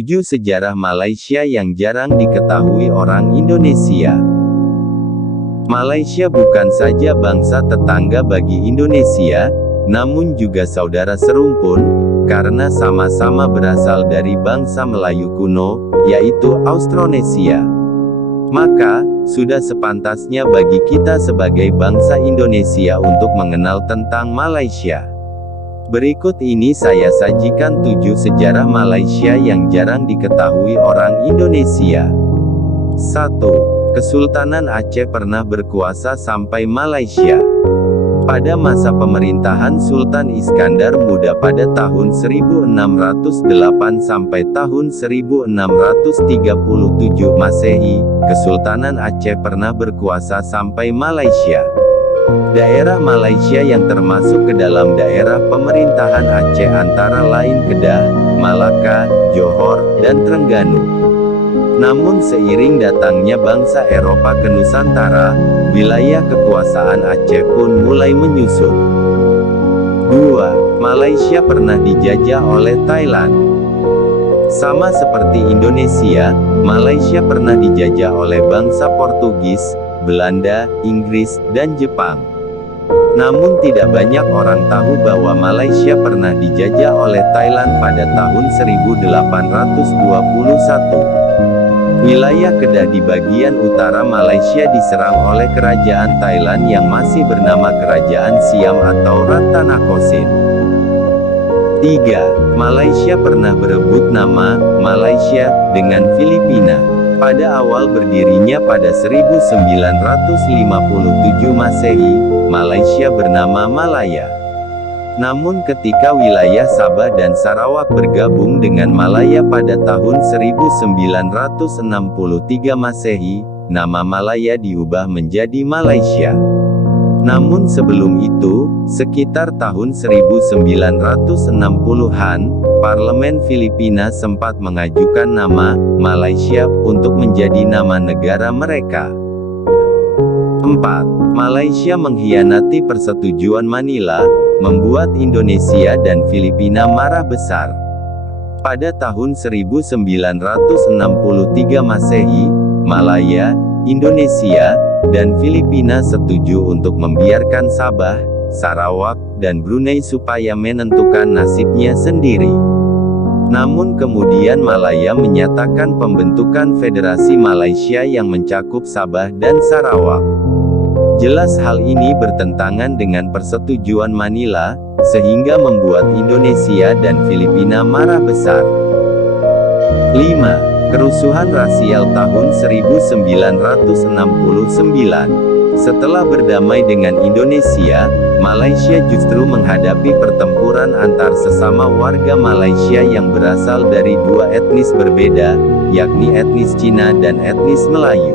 7 Sejarah Malaysia yang jarang diketahui orang Indonesia. Malaysia bukan saja bangsa tetangga bagi Indonesia, namun juga saudara serumpun, karena sama-sama berasal dari bangsa Melayu kuno, yaitu Austronesia. Maka, sudah sepantasnya bagi kita sebagai bangsa Indonesia untuk mengenal tentang Malaysia. Berikut ini saya sajikan 7 sejarah Malaysia yang jarang diketahui orang Indonesia. 1. Kesultanan Aceh pernah berkuasa sampai Malaysia. Pada masa pemerintahan Sultan Iskandar Muda pada tahun 1608 sampai tahun 1637 Masehi, Kesultanan Aceh pernah berkuasa sampai Malaysia. Daerah Malaysia yang termasuk ke dalam daerah pemerintahan Aceh antara lain Kedah, Malaka, Johor, dan Terengganu. Namun seiring datangnya bangsa Eropa ke Nusantara, wilayah kekuasaan Aceh pun mulai menyusut. 2. Malaysia pernah dijajah oleh Thailand. Sama seperti Indonesia, Malaysia pernah dijajah oleh bangsa Portugis, Belanda, Inggris, dan Jepang. Namun tidak banyak orang tahu bahwa Malaysia pernah dijajah oleh Thailand pada tahun 1821. Wilayah Kedah di bagian utara Malaysia diserang oleh kerajaan Thailand yang masih bernama Kerajaan Siam atau Ratanakosin. 3. Malaysia pernah berebut nama Malaysia dengan Filipina. Pada awal berdirinya pada 1957 Masehi, Malaysia bernama Malaya. Namun ketika wilayah Sabah dan Sarawak bergabung dengan Malaya pada tahun 1963 Masehi, nama Malaya diubah menjadi Malaysia. Namun sebelum itu, sekitar tahun 1960-an, Parlemen Filipina sempat mengajukan nama Malaysia untuk menjadi nama negara mereka. 4. Malaysia mengkhianati persetujuan Manila, membuat Indonesia dan Filipina marah besar. Pada tahun 1963 Masehi, Malaya, Indonesia, dan Filipina setuju untuk membiarkan Sabah, Sarawak, dan Brunei supaya menentukan nasibnya sendiri. Namun kemudian Malaya menyatakan pembentukan Federasi Malaysia yang mencakup Sabah dan Sarawak. Jelas hal ini bertentangan dengan persetujuan Manila, sehingga membuat Indonesia dan Filipina marah besar. 5. Kerusuhan rasial tahun 1969. Setelah berdamai dengan Indonesia, Malaysia justru menghadapi pertempuran antar sesama warga Malaysia yang berasal dari dua etnis berbeda, yakni etnis Cina dan etnis Melayu.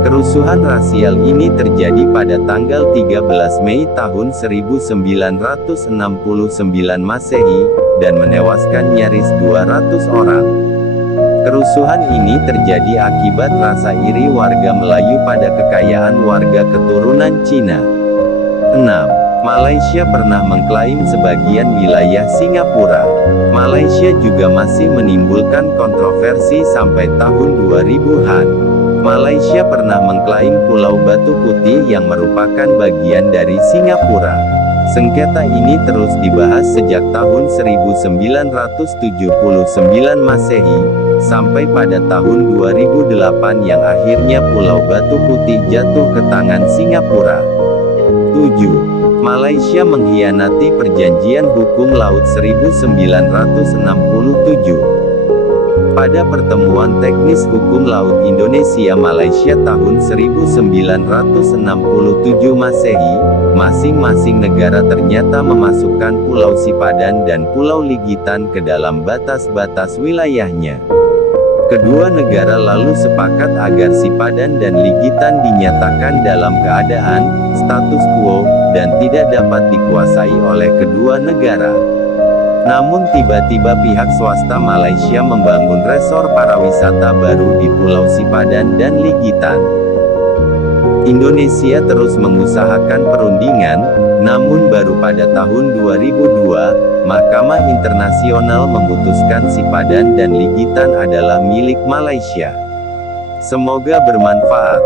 Kerusuhan rasial ini terjadi pada tanggal 13 Mei tahun 1969 Masehi, dan menewaskan nyaris 200 orang. Kerusuhan ini terjadi akibat rasa iri warga Melayu pada kekayaan warga keturunan Cina. 6. Malaysia pernah mengklaim sebagian wilayah Singapura. Malaysia juga masih menimbulkan kontroversi sampai tahun 2000-an. Malaysia pernah mengklaim Pulau Batu Putih yang merupakan bagian dari Singapura. Sengketa ini terus dibahas sejak tahun 1979 Masehi, sampai pada tahun 2008 yang akhirnya Pulau Batu Putih jatuh ke tangan Singapura. 7. Malaysia mengkhianati Perjanjian Hukum Laut 1967. Pada pertemuan teknis hukum laut Indonesia-Malaysia tahun 1967 Masehi, masing-masing negara ternyata memasukkan Pulau Sipadan dan Pulau Ligitan ke dalam batas-batas wilayahnya. Kedua negara lalu sepakat agar Sipadan dan Ligitan dinyatakan dalam keadaan status quo, dan tidak dapat dikuasai oleh kedua negara. Namun tiba-tiba pihak swasta Malaysia membangun resor pariwisata baru di Pulau Sipadan dan Ligitan. Indonesia terus mengusahakan perundingan, namun baru pada tahun 2002, Mahkamah Internasional memutuskan Sipadan dan Ligitan adalah milik Malaysia. Semoga bermanfaat.